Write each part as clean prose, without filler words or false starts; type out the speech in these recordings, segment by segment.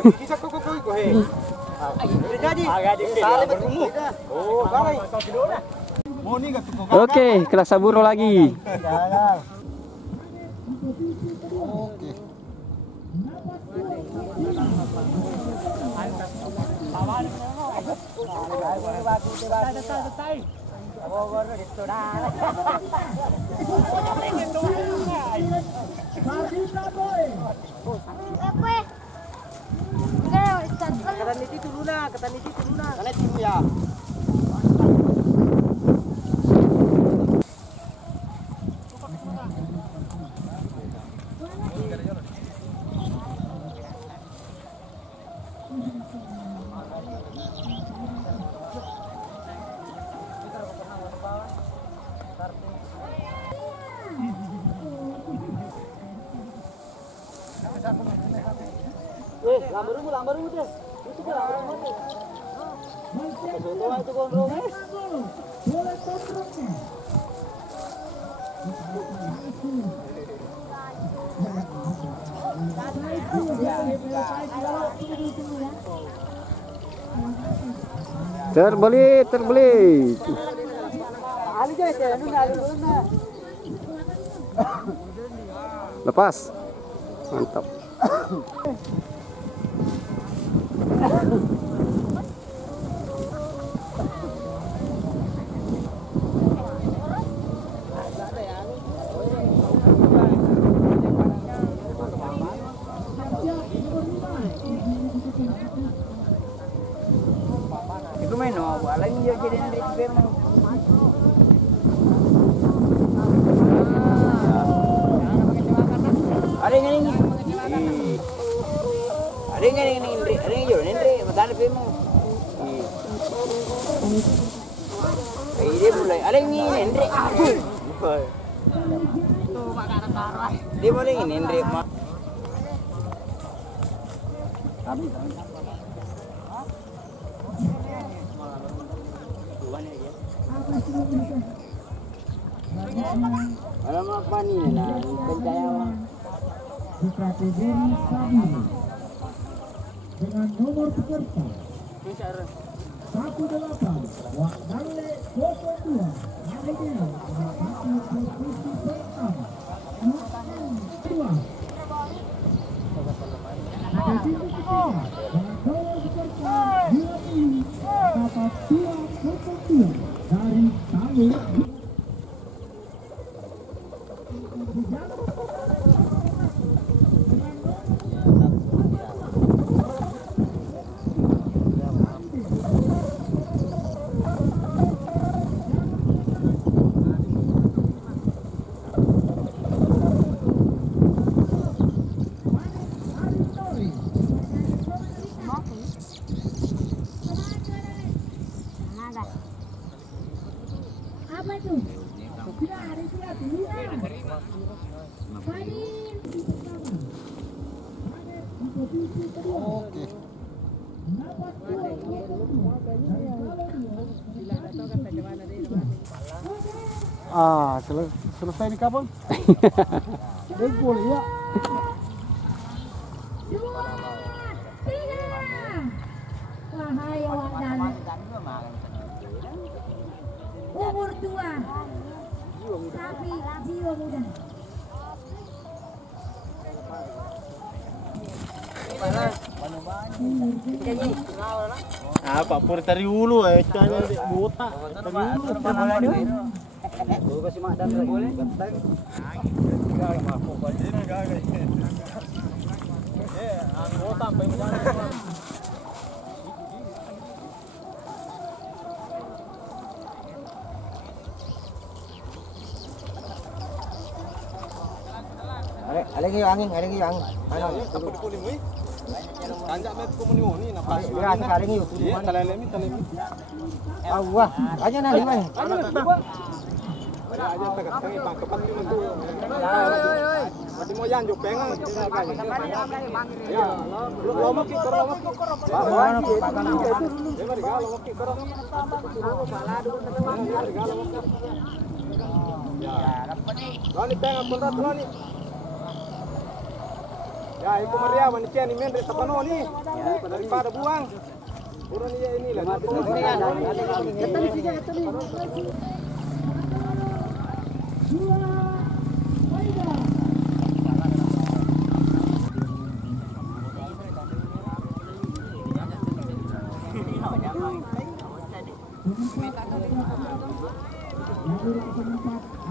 Kisah kok he. Jadi. Salah bertemu. Oh, baik. Oke, kelas saburo lagi. Oke. Kata niti dulu na. Karena timu ya. Lambar dulu deh. Itu kan lambar dulu. Itu gondrong. Terbelit. Lepas. Mantap. Itu main no, lagi dia jadi nanti game. Ada yang ini. Ada yang ini, matanya film. Ini mulai, ada yang ini, dia mulai ini, Alam apa nih, nah, pencahaya. Strategi Sabi dengan nomor peserta 18 Wakale 02 Abigail menempati posisi pertama. 2 posisi ketiga dengan nomor peserta 20 dapat 2 dari Tangguh. Apa itu? Sudah ada siap dulu kan? Oke. Selesai nih kapan? Boleh ya. 2, 3. Wahai awak dan umur tua, tapi jiwa muda. Apa pur dari hulu canya botak. Dari hulu. Kasih mak dan boleh. Anggota sampai ada lagi angin. Ano? Tapos ko ni mo. Tanda met ko mo ni na pas. Dia ada ni tu. Talemi. Wah, aja na lima. Wala aja tagat kami pangkapat mo tu. Mati mo yan jupeng. Ya, lomok ki kor. Ya, Loni pengen berat Loni. Ya, ibu Maria manusia ni men resa pano ni. Daripada buang. Urang dia ini lah.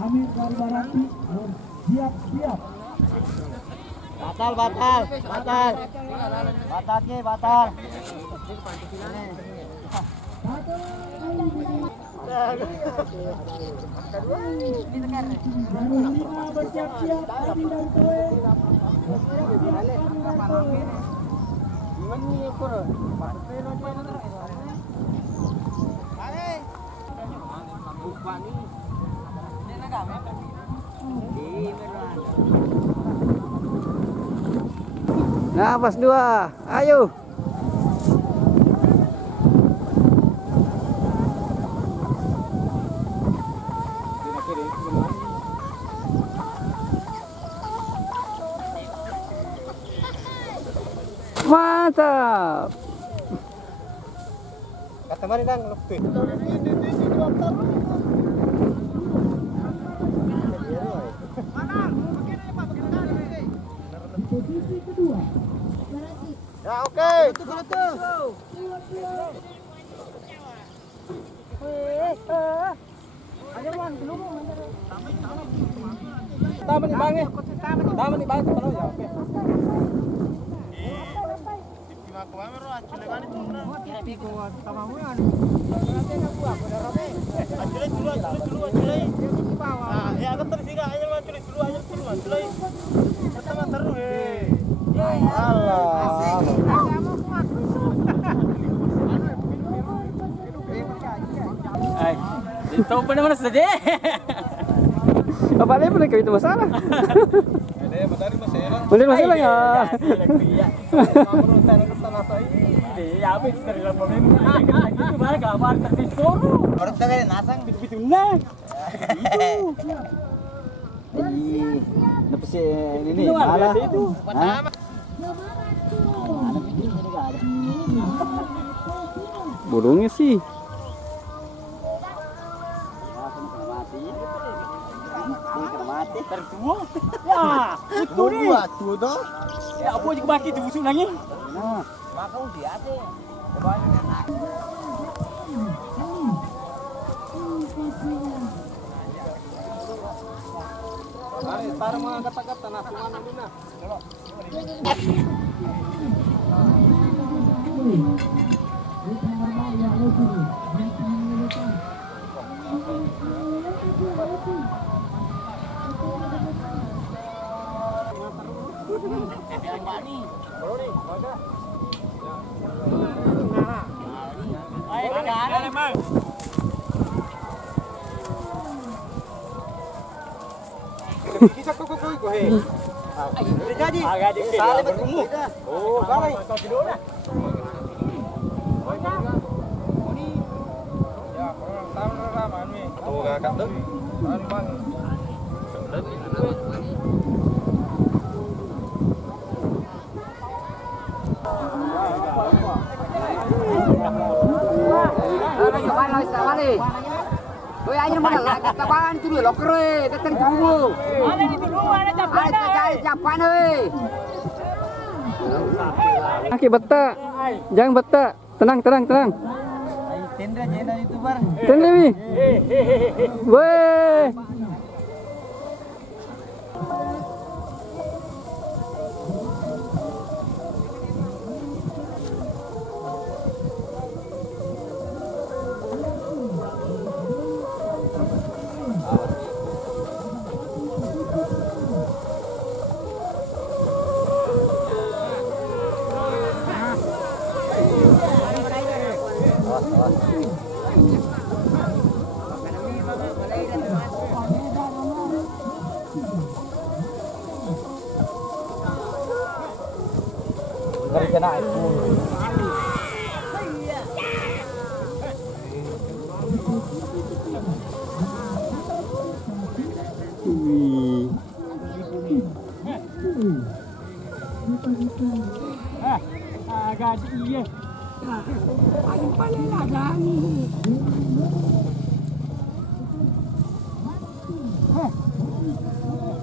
Amir dari Baranti harus siap-siap. Batal. Batal. Lima bersiap-siap Adi dan Toe. Nafas 2. Ayo. Mantap. Kata mari nang lukti. Posisi kedua. Ya oke. Taman ni bang ya oke. Itu benar-benar saja. Apa lagi pun itu masalah. Benar masalah ya. Ya habis dari laporan ini. Itu mana gambar terdiskon. Orang tengah nasang Itu nah. Kenapa sih ini malah itu. Burungnya sih. Tertua. Ya, itu nih. Tuh dah. Ya, apa juga baki itu busuk lagi. Nah, makan di atas. Ay, para mga kata-kata na kumano din na. Kita kok he. Jadi. Sale bertemu. Oh, baik. Ya, orang tahu ramai ni. Tuh kakak tu. Memang. Oi ayo mana lah kawan tu lo kere datang dulu. Ada di dulu, ada capan. Ada cari capan oi. Oke, betak. Jangan betak. Tenang. Tenda jena YouTuber. Tenang ni. Weh. Kena itu. Wih. Gadi iya. Paling lah gani.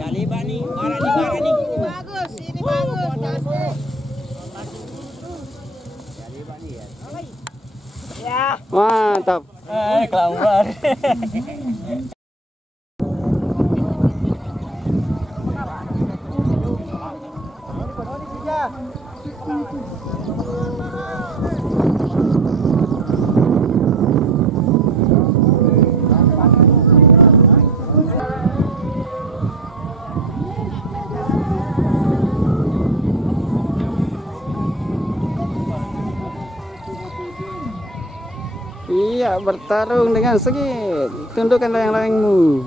Ya lebar nih, marah nih. Ini bagus. Tasnya. Ya lebar nih ya. Mantap. Kelambar. Iya, bertarung dengan segit. Tundukkan layang-layangmu.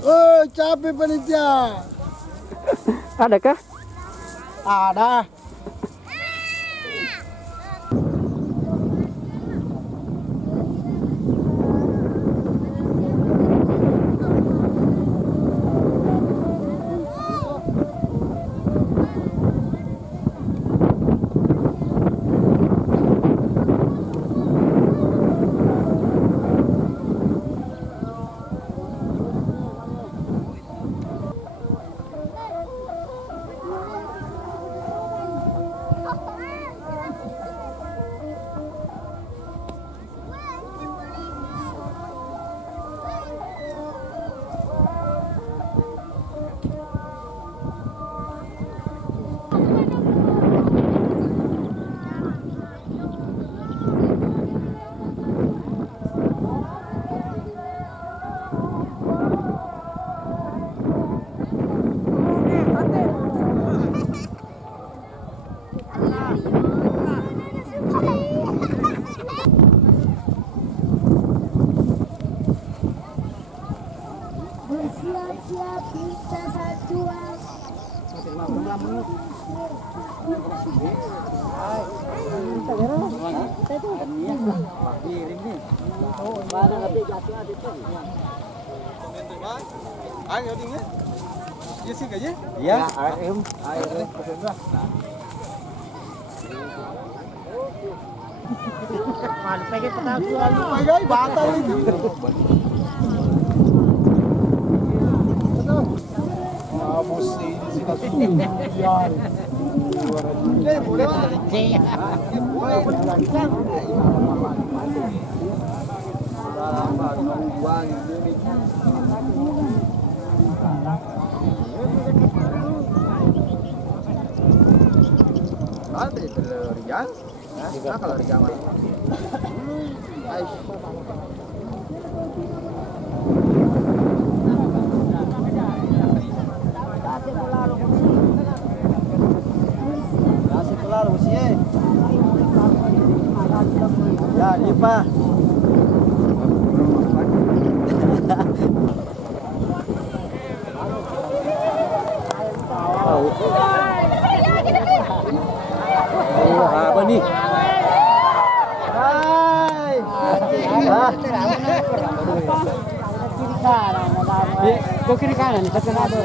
Oh, capek panitia. Adakah? Ada. Bersiap-siap kita sajuan. Iya, ayo. Batal itu. Kalau Rijal ya, Lipa. Apa nih? Hai. Kok kiri kanan? Satu lado.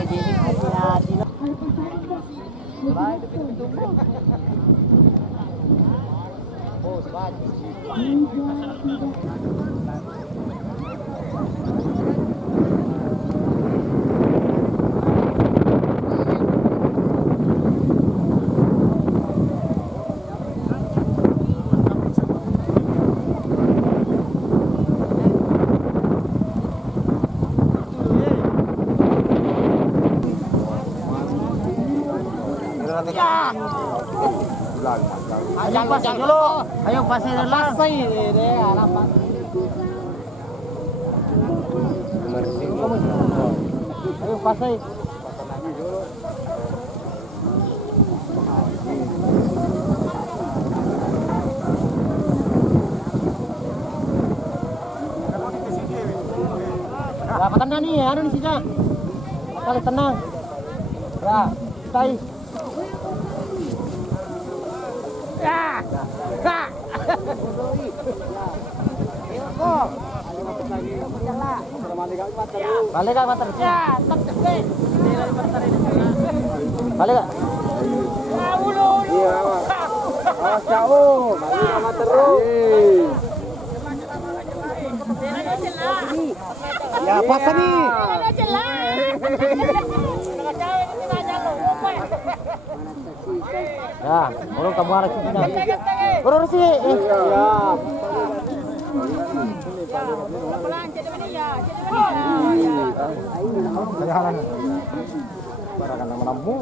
Ayo pasang dulu. Ayo pasang dulu. Pasang deh, alamat. Ayo pasang. Dapatan dah nih, ada di sini. Kali tenang. Ya, stay. Balik kak motor. Ya, balik kak. Iya, awas jauh. Balik sama terus. Ya, apa nih? Jelas. Ya, urung kamu arah sini. Urung sini. Siap. Pelan, jadi mana ya? Jadi mana ya? Saya halan. Barakan nama-namamu.